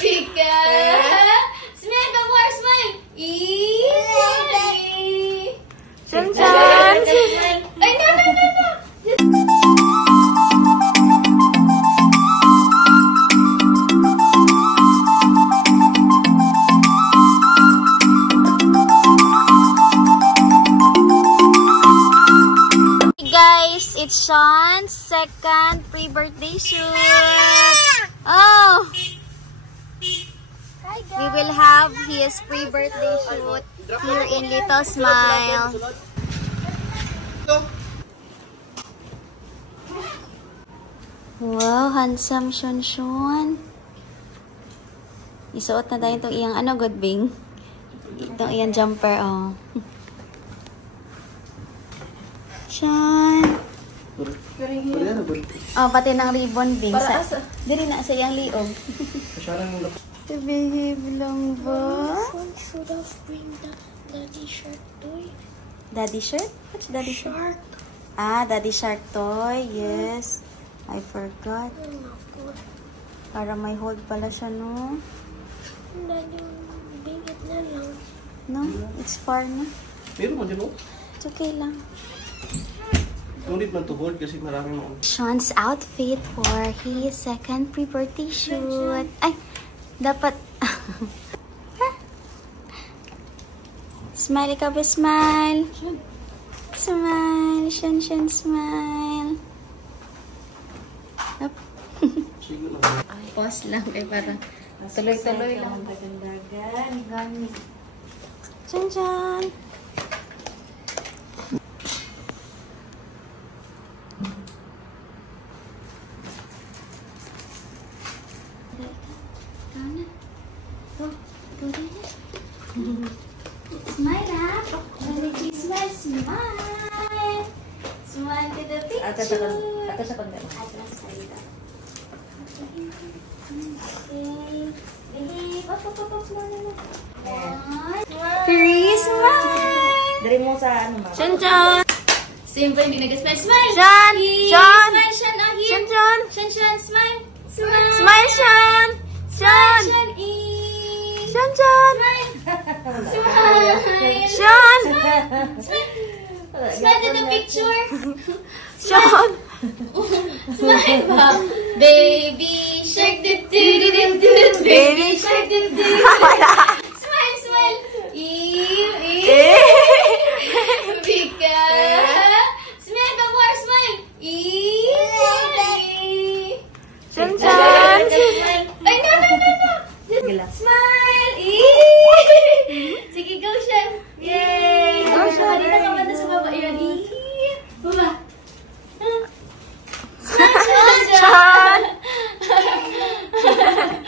Pika. Smile, no more smile. Shanshan. Ay, no. Guys, it's Sean's second pre-birthday shoot. Oh, we will have his pre-birthday shoot here in Little Smile. Wow, handsome Sean. Isuot na tayo itong iyang good bing. Itong iyang jumper, oh. Sean. Oh, pati ng ribbon bing. Diri na sa iyang liog. Behave lang ba? Should have bring the daddy shark toy. Daddy shirt? What's daddy shirt? Shark. Ah, daddy shark toy. Yes. I forgot. Para may hold pala siya, no? Daddy, bingit na lang. No? It's far na. Meron mo din mo? It's okay lang. Ngunit man to hold kasi marami mo. Sean's outfit for his second pre-birthday shoot. Ay, dapat... Smile ka ba? Smile. Smile. Sean, smile. Up. Pause lang eh, para tuloy-tuloy lang. Dagan-dagan. Sean. Smile up. Smile. Smile to the picture. Atas sa kanya. Atlas salita. Okay. Smile. Dari mo sa ano, ma? Sean. Simple, hindi nag-smile. Smile. Sean. Sean. Smile, Sean. Oh, here. Sean. Sean, smile. Smile. Smile, Sean. Sean. Sean. Sean, Sean. Smile. Sean. Smile to the picture. Sean. Smile ba? Baby shark. Baby shark. Smile. Pika. Smile ba more? Smile. Sean, Sean. Ay, no. Smile! Sige, go, Sean! Yay! Go, Sean! Dito ka ba sa baba? Yan. Baba! Smile, Sean.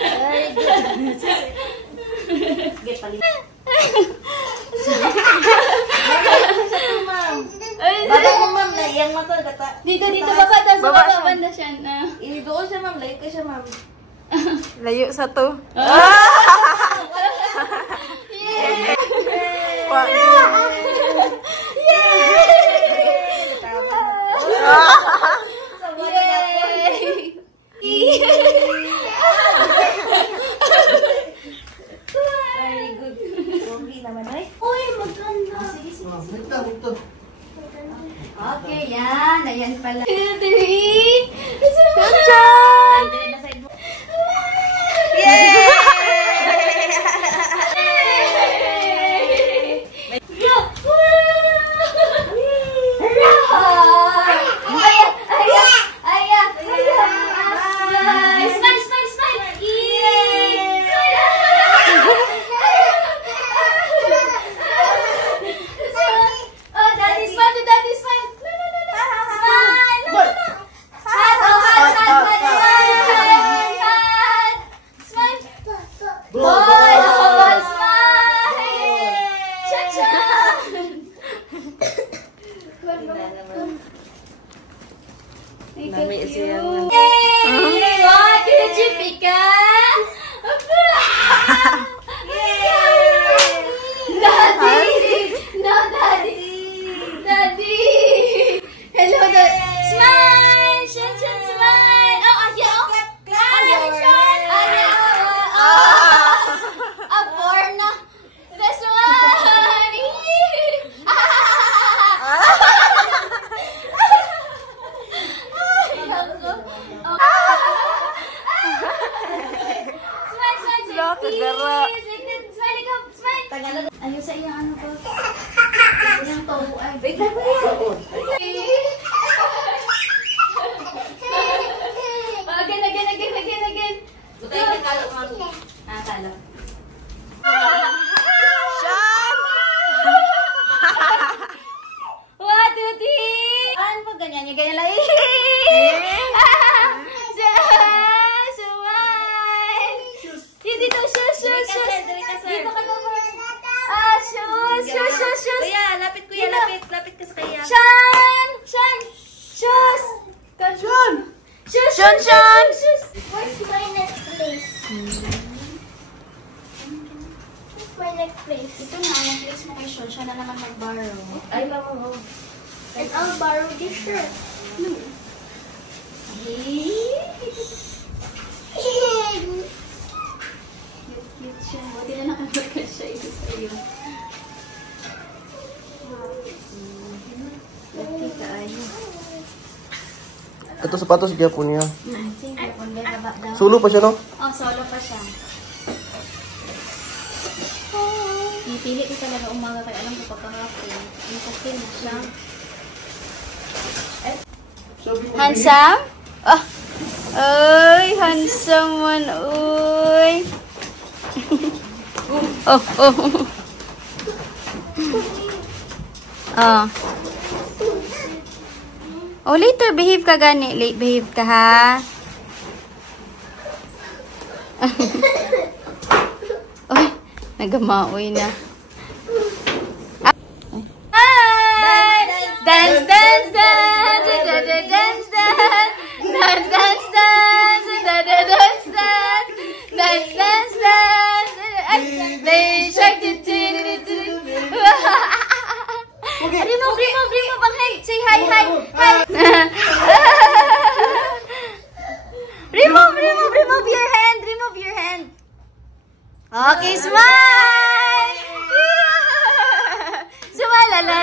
Very good. Get palit. Baba mo, ma'am. Iyang mata. Dito, baba. Tas Baba, baba, Sean. banda, Sean. Doon siya, ma'am. Layo ka siya, ma'am. Layo sa to. Very good. Pogi naman, ay. Uy, maganda. Ito. Okay, yan. Ayan pala. 2, 3. Sean. Yay! Nami siya. Yay! What did you pick up? Daddy! No, Daddy! Daddy! Hello, Daddy! Smile! Shen, smile! Oh, yeah, Like, kalo, ma'am. Kalo. Sean! 1, 2, 3! Ano pag ganyan niya? Ganyan lang. Sean! Smile! Dito, shoes! Dito ka naman. Shoes! Kuya, lapit kuya, lapit ka sa kaya. Sean! Shoes! Sean! Where's my necklace? Where's my necklace? Ito na, yung place mo kay Sean. Siya na naman mag-borrow. Ay, mama, And I'll borrow this shirt. Cute siya. Buti na nakalaga siya. Ito sa'yo. Lucky ka ayo. Ito sapatos gyapon niya. Sige, kundi baba daw. Sulo pa siya, no? Oh, solo pa siya. Pili ko talaga umaga kaya alam ko pagkakapin. Ang kasi na siya. Handsome? Oh! Ay, handsome man. Uy! Oh. Oh, later behave ka gani. Late behave ka ha. Uy, nagamaoy na. Hi! Dance! They shake it. Remove ang hand. Say hi. Remove your hand. Okay, smile. Smile, la.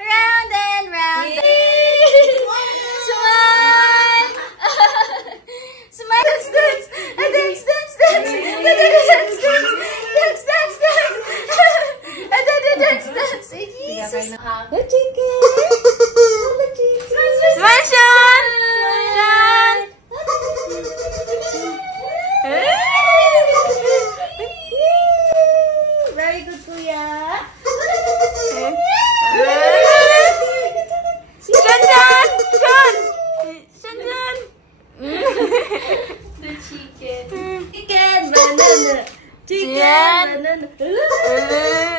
Round and round. Smile. Dance. Smile, Sean. Very good, kuya. Sean. The chicken. Banana. Banana.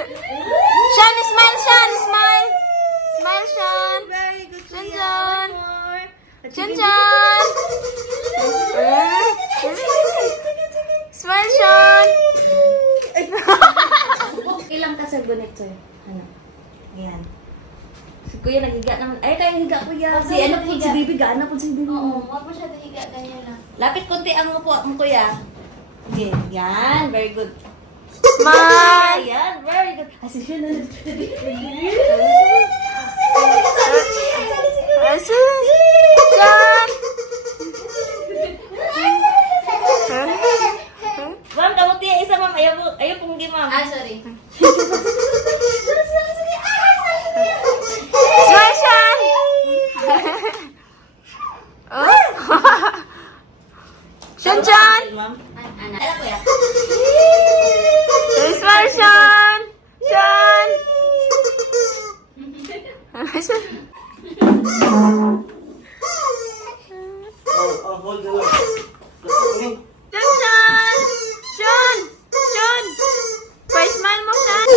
Sean, smile. Smile, Sean. Very good, kuya. Sean. Chicken. Smile, Sean. Ilang ka sa gunit, sir? Ano? Ayan. Si kuya naghiga naman. Ay, tayo higa, kuya. Si ano po, si baby, gaana po si baby. Oo, wag mo siya dahiga. Ganyan lang. Lapit konti ang upo mo, kuya. Okay, yan. Very good. Smile. Yan, very good. Asi siya na. Ma'am, kamuti yung isa, ma'am. Ayaw pong gi, ma'am. Sorry. Smile, Sean. Sean. Ma'am. Anak. Alam ko yan. Smile, Sean. Hold the line. Sean. Pa-smile mo, Sean.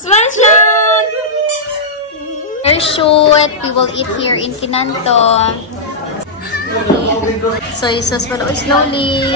Smile, Sean. Very short. We will eat here in Kinanto. Soy sauce pala. Slowly.